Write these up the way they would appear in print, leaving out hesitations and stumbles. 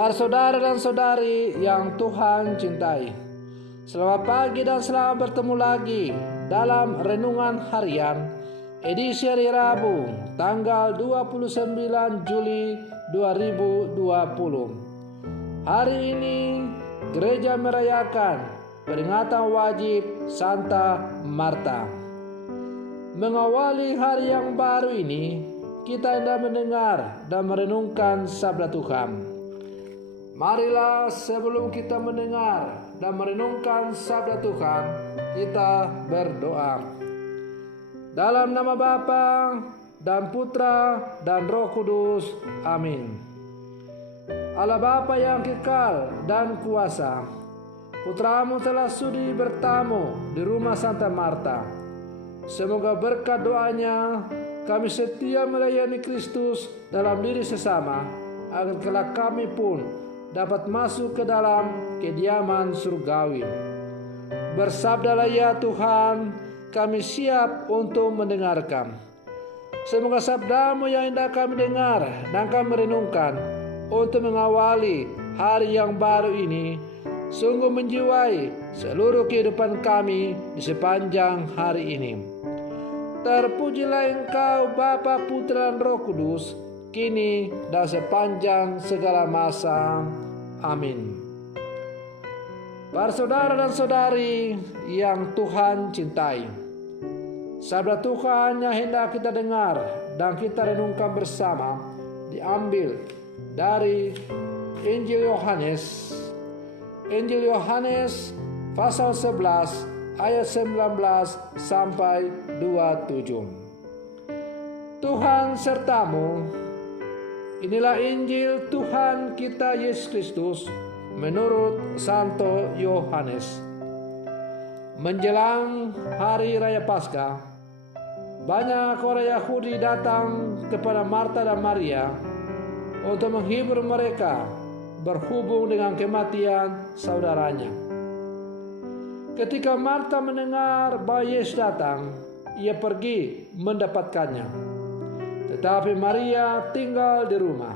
Para saudara dan saudari yang Tuhan cintai, selamat pagi dan selamat bertemu lagi dalam Renungan Harian edisi hari Rabu tanggal 29 Juli 2020. Hari ini gereja merayakan peringatan wajib Santa Marta. Mengawali hari yang baru ini, kita hendak mendengar dan merenungkan sabda Tuhan. Marilah sebelum kita mendengar dan merenungkan sabda Tuhan, kita berdoa. Dalam nama Bapa dan Putra dan Roh Kudus. Amin. Allah Bapa yang kekal dan kuasa, Putramu telah sudi bertamu di rumah Santa Marta. Semoga berkat doanya kami setia melayani Kristus dalam diri sesama, agar kelak kami pun dapat masuk ke dalam kediaman surgawi. Bersabdalah ya Tuhan, kami siap untuk mendengarkan. Semoga sabdamu yang hendak kami dengar dan kami renungkan untuk mengawali hari yang baru ini sungguh menjiwai seluruh kehidupan kami di sepanjang hari ini. Terpujilah Engkau Bapa, Putra dan Roh Kudus, kini dan sepanjang segala masa. Amin. Para saudara dan saudari yang Tuhan cintai, sabda Tuhan yang hendak kita dengar dan kita renungkan bersama diambil dari Injil Yohanes pasal 11 ayat 19 sampai 27. Tuhan sertamu. Inilah Injil Tuhan kita Yesus Kristus menurut Santo Yohanes. Menjelang hari raya Paskah, banyak orang Yahudi datang kepada Marta dan Maria untuk menghibur mereka berhubung dengan kematian saudaranya. Ketika Marta mendengar bahwa Yesus datang, ia pergi mendapatkannya. Tetapi Maria tinggal di rumah.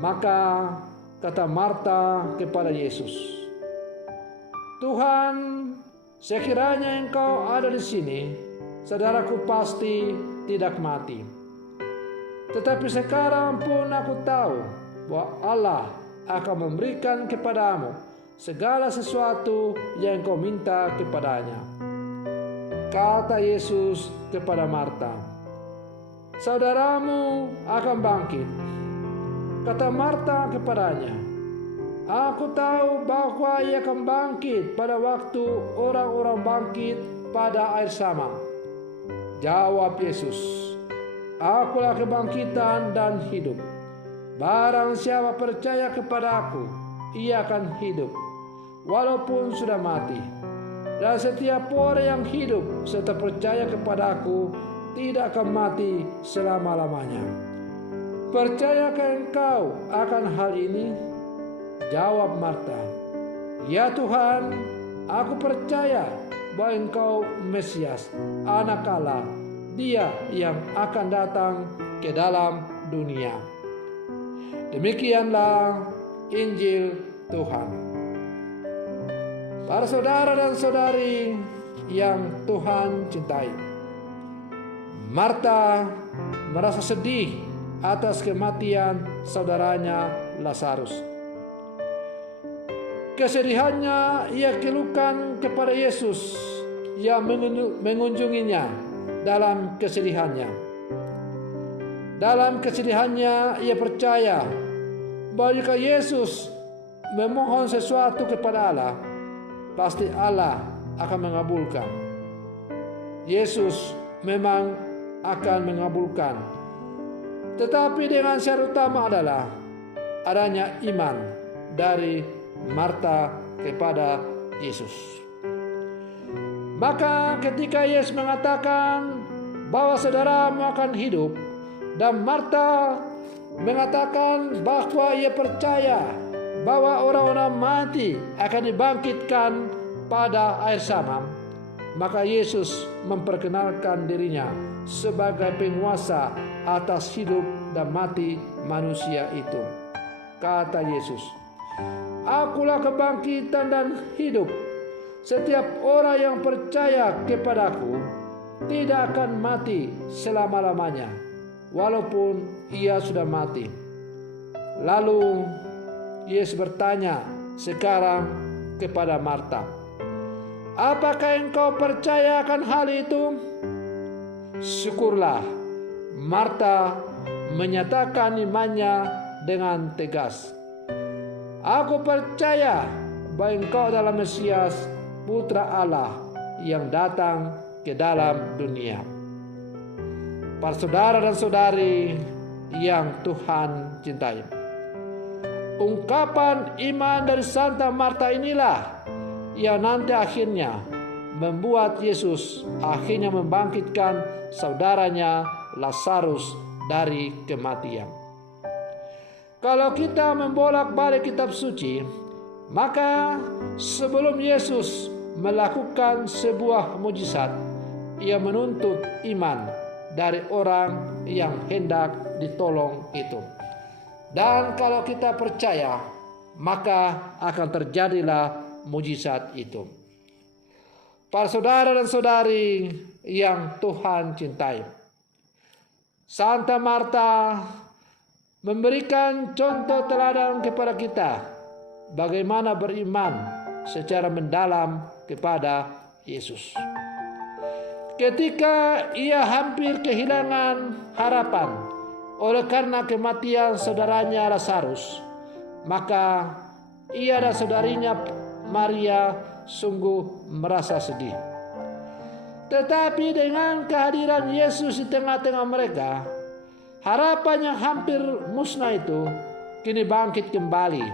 Maka kata Marta kepada Yesus, "Tuhan, sekiranya Engkau ada di sini, saudaraku pasti tidak mati. Tetapi sekarang pun aku tahu bahwa Allah akan memberikan kepadamu segala sesuatu yang Engkau minta kepadanya." Kata Yesus kepada Marta, "Saudaramu akan bangkit." Kata Marta kepadanya, "Aku tahu bahwa ia akan bangkit pada waktu orang-orang bangkit pada air Sama." Jawab Yesus, "Akulah kebangkitan dan hidup. Barang siapa percaya kepada Aku, ia akan hidup, walaupun sudah mati. Dan setiap orang yang hidup serta percaya kepada Aku tidak akan mati selama-lamanya. Percayakah engkau akan hal ini?" Jawab Marta, "Ya Tuhan, aku percaya bahwa Engkau Mesias, Anak Allah, Dia yang akan datang ke dalam dunia." Demikianlah Injil Tuhan. Para saudara dan saudari yang Tuhan cintai, Marta merasa sedih atas kematian saudaranya Lazarus. Kesedihannya ia keluhkan kepada Yesus yang mengunjunginya dalam kesedihannya. Dalam kesedihannya ia percaya bahwa jika Yesus memohon sesuatu kepada Allah, pasti Allah akan mengabulkan. Yesus memang akan mengabulkan. Tetapi dengan syarat utama adalah adanya iman dari Marta kepada Yesus. Maka ketika Yesus mengatakan bahwa saudaramu akan hidup, dan Marta mengatakan bahwa ia percaya bahwa orang-orang mati akan dibangkitkan pada air Sama, maka Yesus memperkenalkan dirinya sebagai penguasa atas hidup dan mati manusia itu. kata Yesus. Akulah kebangkitan dan hidup. Setiap orang yang percaya kepadaku tidak akan mati selama-lamanya, walaupun ia sudah mati. Lalu Yesus bertanya sekarang kepada Marta, apakah engkau percaya akan hal itu? Syukurlah, Marta menyatakan imannya dengan tegas. Aku percaya bahwa engkau adalah Mesias, Putra Allah yang datang ke dalam dunia. Para saudara dan saudari yang Tuhan cintai, ungkapan iman dari Santa Marta inilah yang nanti akhirnya membuat Yesus akhirnya membangkitkan saudaranya Lazarus dari kematian. Kalau kita membolak-balik kitab suci, maka sebelum Yesus melakukan sebuah mujizat, ia menuntut iman dari orang yang hendak ditolong itu. Dan kalau kita percaya, maka akan terjadilah mujizat itu. Para saudara dan saudari yang Tuhan cintai, Santa Marta memberikan contoh teladan kepada kita bagaimana beriman secara mendalam kepada Yesus. Ketika ia hampir kehilangan harapan oleh karena kematian saudaranya Lazarus, maka ia dan saudarinya Maria sungguh merasa sedih. Tetapi dengan kehadiran Yesus di tengah-tengah mereka, harapan yang hampir musnah itu kini bangkit kembali,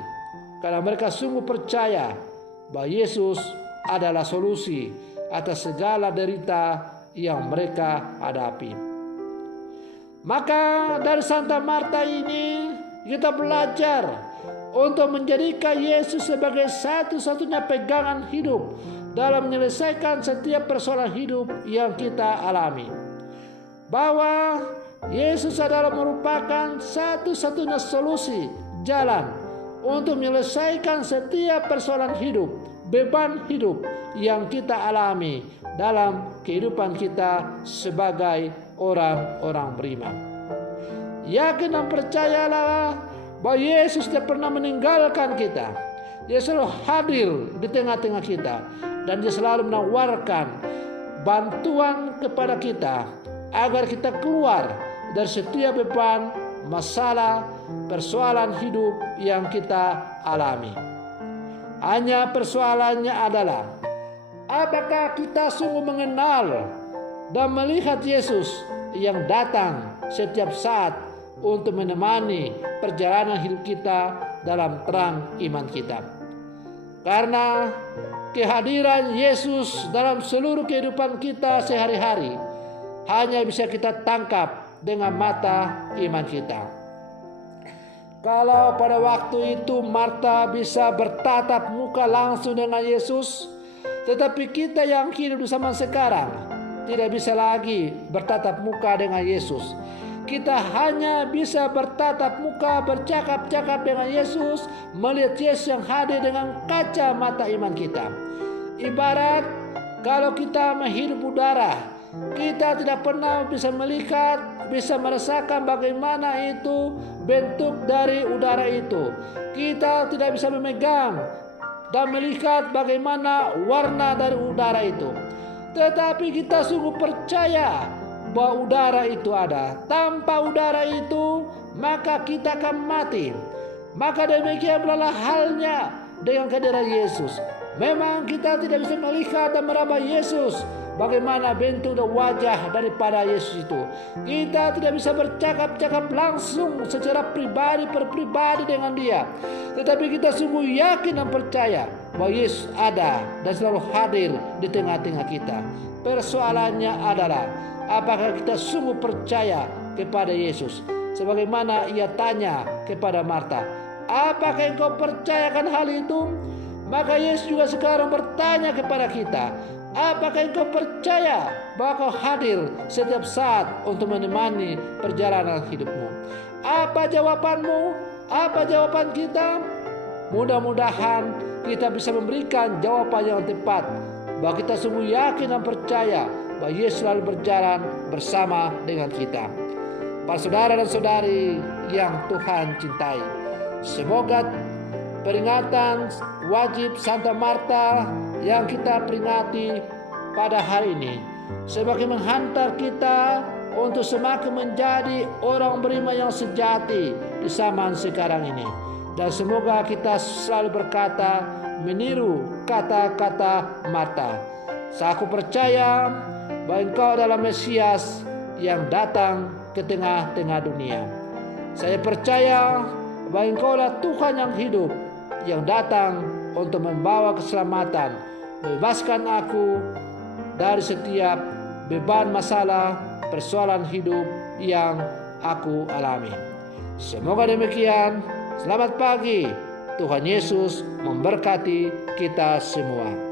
karena mereka sungguh percaya bahwa Yesus adalah solusi atas segala derita yang mereka hadapi. Maka dari Santa Marta ini kita belajar untuk menjadikan Yesus sebagai satu-satunya pegangan hidup dalam menyelesaikan setiap persoalan hidup yang kita alami. Bahwa Yesus adalah merupakan satu-satunya solusi, jalan untuk menyelesaikan setiap persoalan hidup, beban hidup yang kita alami dalam kehidupan kita sebagai orang-orang beriman. Yakin dan percayalah bahwa Yesus tidak pernah meninggalkan kita. Dia selalu hadir di tengah-tengah kita, dan dia selalu menawarkan bantuan kepada kita agar kita keluar dari setiap beban, masalah, persoalan hidup yang kita alami. Hanya persoalannya adalah, apakah kita sungguh mengenal dan melihat Yesus yang datang setiap saat untuk menemani perjalanan hidup kita dalam terang iman kita. Karena kehadiran Yesus dalam seluruh kehidupan kita sehari-hari hanya bisa kita tangkap dengan mata iman kita. Kalau pada waktu itu Marta bisa bertatap muka langsung dengan Yesus, tetapi kita yang hidup di zaman sekarang tidak bisa lagi bertatap muka dengan Yesus. Kita hanya bisa bertatap muka, bercakap-cakap dengan Yesus, melihat Yesus yang hadir dengan kacamata iman kita. Ibarat kalau kita menghirup udara, kita tidak pernah bisa melihat, bisa merasakan bagaimana itu bentuk dari udara itu. Kita tidak bisa memegang dan melihat bagaimana warna dari udara itu. Tetapi kita sungguh percaya bahwa udara itu ada. Tanpa udara itu, maka kita akan mati. Maka demikian pula halnya dengan kehadiran Yesus. Memang kita tidak bisa melihat dan meraba Yesus, bagaimana bentuk dan wajah daripada Yesus itu. Kita tidak bisa bercakap-cakap langsung secara pribadi per pribadi dengan dia. Tetapi kita sungguh yakin dan percaya bahwa Yesus ada dan selalu hadir di tengah-tengah kita. Persoalannya adalah, apakah kita sungguh percaya kepada Yesus? Sebagaimana ia tanya kepada Marta, apakah engkau percayakan hal itu? Maka Yesus juga sekarang bertanya kepada kita, apakah engkau percaya bahwa kau hadir setiap saat untuk menemani perjalanan hidupmu? Apa jawabanmu? Apa jawaban kita? Mudah-mudahan kita bisa memberikan jawaban yang tepat, bahwa kita sungguh yakin dan percaya bahwa Yesus selalu berjalan bersama dengan kita. Para saudara dan saudari yang Tuhan cintai, semoga peringatan wajib Santa Marta yang kita peringati pada hari ini semakin menghantar kita untuk semakin menjadi orang beriman yang sejati di zaman sekarang ini. Dan semoga kita selalu berkata, meniru kata-kata Marta, "Aku percaya bahwa Engkau adalah Mesias yang datang ke tengah-tengah dunia. Saya percaya bahwa Engkau adalah Tuhan yang hidup, yang datang untuk membawa keselamatan, bebaskan aku dari setiap beban masalah, persoalan hidup yang aku alami." Semoga demikian. Selamat pagi. Tuhan Yesus memberkati kita semua.